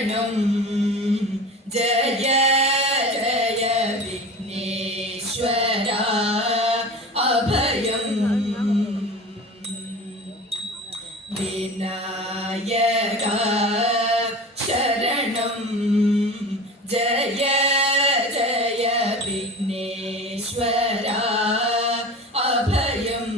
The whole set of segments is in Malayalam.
ശരണം ജയ ജയ വിഘ്നേശ്വര അഭയം വിനായക ശരണം ജയ ജയ വിഘ്നേശ്വര അഭയം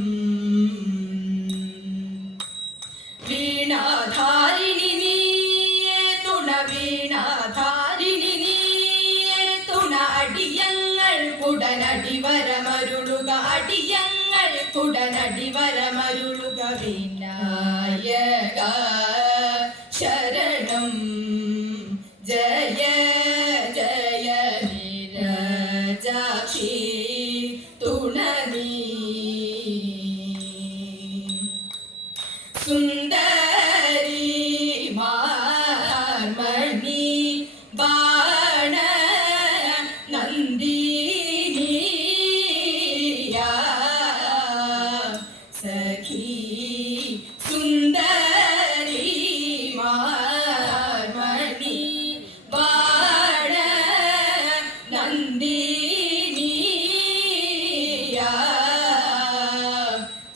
വീണാധാരിണി നീയേ തുണ വീണാധാരിണി നീയേ തുണ അടിയങ്ങൾ കുടനടിവരമരുളുക അടിയങ്ങൾ കുടനടിവരമരുളുക വിനായക ശരണം ജയ ജയ നിരജാക്ഷി തുണനീ സുന്ദരി മാർമണി ബാണ നന്ദിനിയ സഖി സുന്ദരി മാർമണി ബാണ നന്ദിനിയ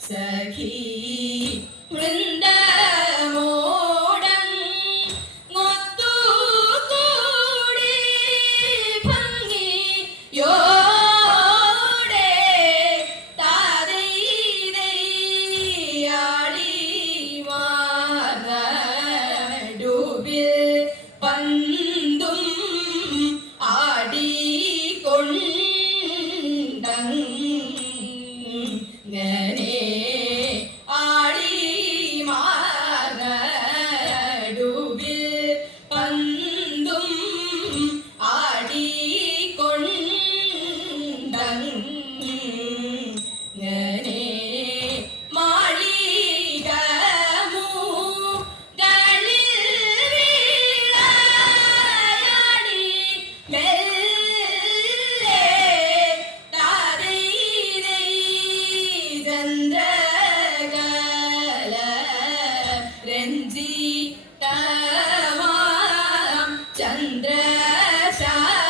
സഖി പന്തും ആടിക്കൊണ്ടങ്ങനെ ആടിമാടുവിൽ പന്തും ആടിക്കൊണ്ടങ്ങനെ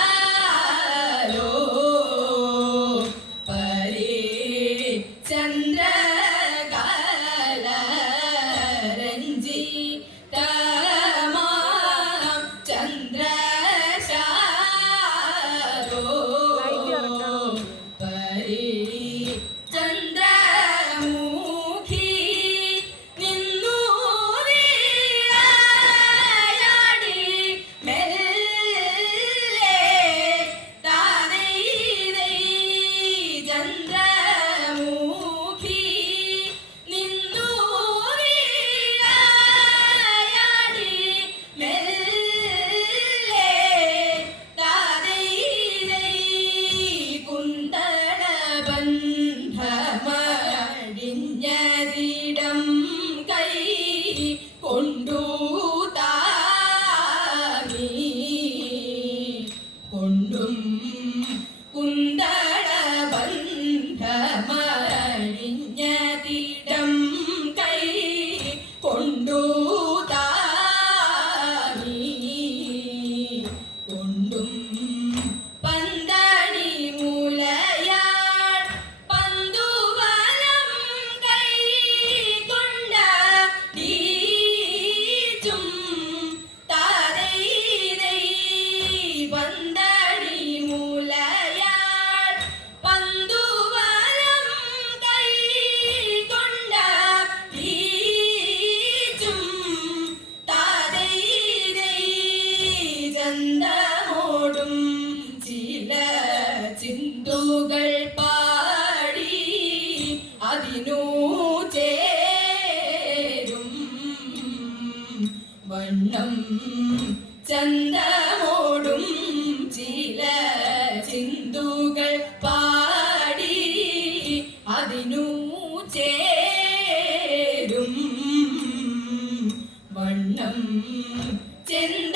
ചന്ദ്രശാലോ പരേ ചന്ദ്രകാല രഞ്ജിതമാം ചന്ദ്രശാലോ പരേ ചന്ദ്രമുഖി നിന്നു വീണയാടി മെല്ലെ താനൈ ചന്ദ്രമുഖി നിന്നു വീണയാടി മെല്ലെ താനൈ കുന്തളബന്ധമടിഞ്ഞതിടം കൈ കൊണ്ടു താങ്ങി കൊണ്ടും കുന്തളബന്ധമടിഞ്ഞതിടം കൈ കൊണ്ടു താങ്ങി കൊണ്ടും പന്തണി മൂലയാൾ പന്തുവലം കൈ കൊണ്ട നീച്ചും താരൈ പന്തണി മൂലയാൾ പന്തുവലം കൈ കൊണ്ട നീച്ചും താരൈ ചന്തമോടും ചില ചിന്തുകൾ പാടി അതിനു ചേരും വണ്ണം ചന്തമോടും ചില ചിന്തുകൾ പാടി അതിനു ചേരും വണ്ണം ചെന്തളിരടിയിണ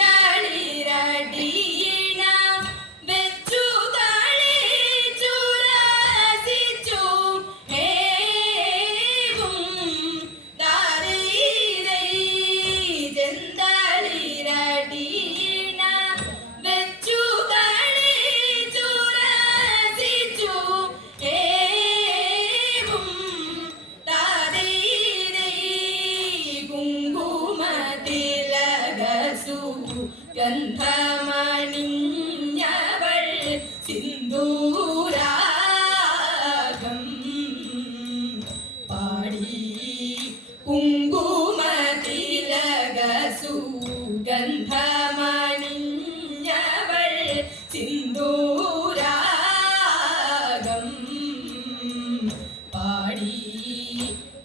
വെച്ചു കളിച്ചു രസിച്ചു മേവും താരൈ ചെന്തളിരടി ഗന്ധമണിഞ്ഞവൾ സിന്ദൂരാഗം പാടി കുങ്കുമതിലക സുഗന്ധമണിഞ്ഞവൾ സിന്ദൂരാഗം പാടി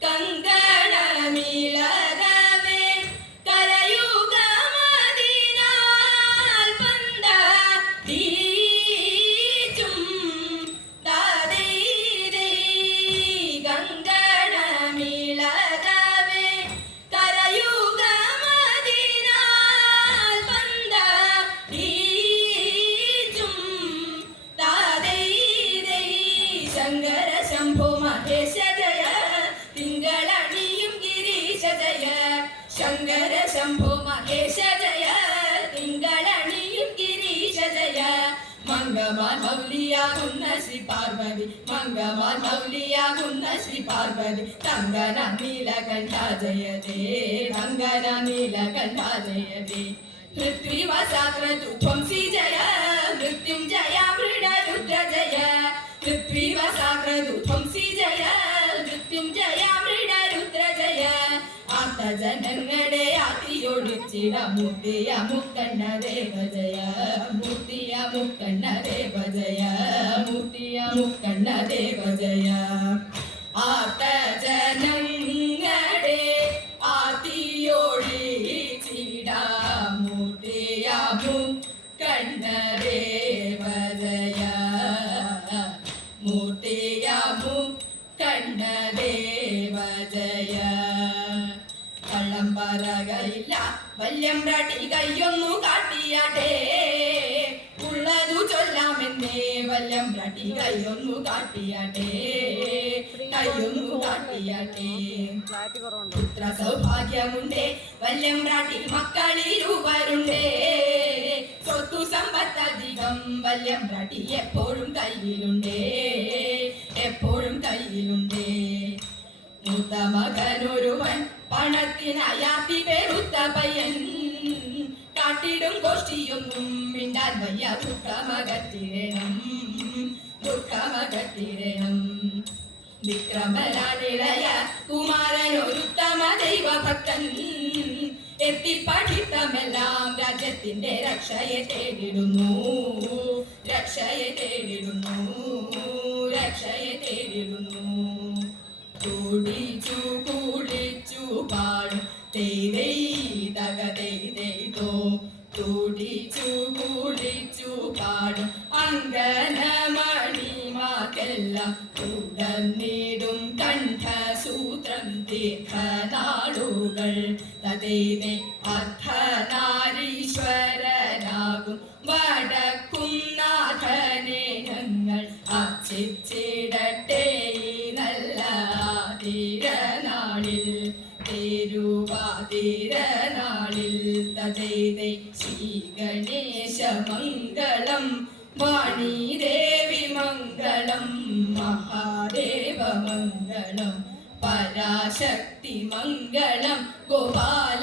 കങ്കണമിളകവേ കരയുഗമതിനാൽ പന്തീച്ചും ദാദീരേ കങ്കണമിളകവേ കരയുഗമതിനാൽ പന്തീച്ചും ദാദീരേ ശങ്കര ശംഭോ മഹേശ ജയ തിങ്കളണിയും ഗിരീശ ജയ ശങ്കര ശംഭോ മഹേശ ജയ തിങ്കളണിയും ഗിരീശ ജയ മംഗമാൻ മൗലിയാകുന്ന ശ്രീ പാർവതി മംഗമാൻ മൗലിയാകുന്ന ശ്രീ പാർവതി തങ്കന നീലകണ്ഠ ജയതേ തങ്കന നീലകണ്ഠ ജയതേ പൃഥ്വിവസാക്രതു ധ്വംസി ജയ മൃത്യുഞ്ജയ മൃഡരുദ്ര ജയ പൃഥ്വിവസാക്രതു ധ്വംസി ജയ മൃത്യുഞ്ജയ മൃഡരുദ്ര ജയ ആർത്തജനങ്ങളെ ആത്തിയൊടിച്ചിട മൂർത്തിയ മുക്കണ്ണ ദേവ ജയ മൂർത്തിയ മുക്കണ്ണ ദേവ ജയ മൂർത്തിയ മുക്കണ്ണ ദേവ ജയ ആർത്തജനങ്ങളെ ആത്തിയൊടിച്ചിട മൂർത്തിയ മുക്കണ്ണ ദേവ ജയ മൂർത്തിയ മുക്കണ്ണ ദേവ ജയ കള്ളം പറകയില്ല വല്യം പ്രാട്ടി കയ്യൊന്നു കാട്ടിയാട്ടെ ഉള്ളതു ചൊല്ലാമെന്നേ വല്യം പ്രാട്ടി കയ്യൊന്നു കാട്ടിയാട്ടെ കയ്യൊന്നു കാട്ടിയാട്ടെ പുത്ര സൗഭാഗ്യമുണ്ടേ വല്യം പ്രാട്ടി മക്കളിരുവരുണ്ടേ സ്വത്തു സമ്പത്തധികം വല്യം പ്രാട്ടി എപ്പോഴും കയ്യിലുണ്ടേ എപ്പോഴും കയ്യിലുണ്ടേ മൂത്ത മകനൊരുവൻ പണത്തിനയാത്തി പെരുത്ത പയ്യൻ കാട്ടിടും ഗോഷ്ഠിയൊന്നും മിണ്ടാൻ വയ്യ ദുഃഖമകത്തിരണം ദുഃഖമകത്തിരണം വിക്രമനാണിളയ കുമാരനൊരുത്തമ ദൈവഭക്തൻ എത്തി പഠിത്തമെല്ലാം രാജ്യത്തിന്റെ രക്ഷയെ തേടിടുന്നു രക്ഷയെ തേടിടുന്നു രക്ഷയെ തേടിടുന്നു കുടിച്ചു കുളിച്ചു പാടും തേതേ തകതേതോ കുടിച്ചു കുളിച്ചു പാടും അങ്കനമണിമാക്കെല്ലാം തുടർന്നിടും കണ്ഠസൂത്രം ദീർഘനാളുകൾ തതേതേ അർദ്ധനാരീശ്വരനാകും വടക്കും നാഥനെ ഞങ്ങൾ അർച്ചിച്ചിടട്ടെ നല്ല തിരനാളിൽ തിരുവാതിരനാളിൽ തതേതേ ശ്രീ ഗണേശ മംഗളം വാണീദേവി മംഗളം മഹാദേവ മംഗളം പരാശക്തി മംഗളം ഗോപാല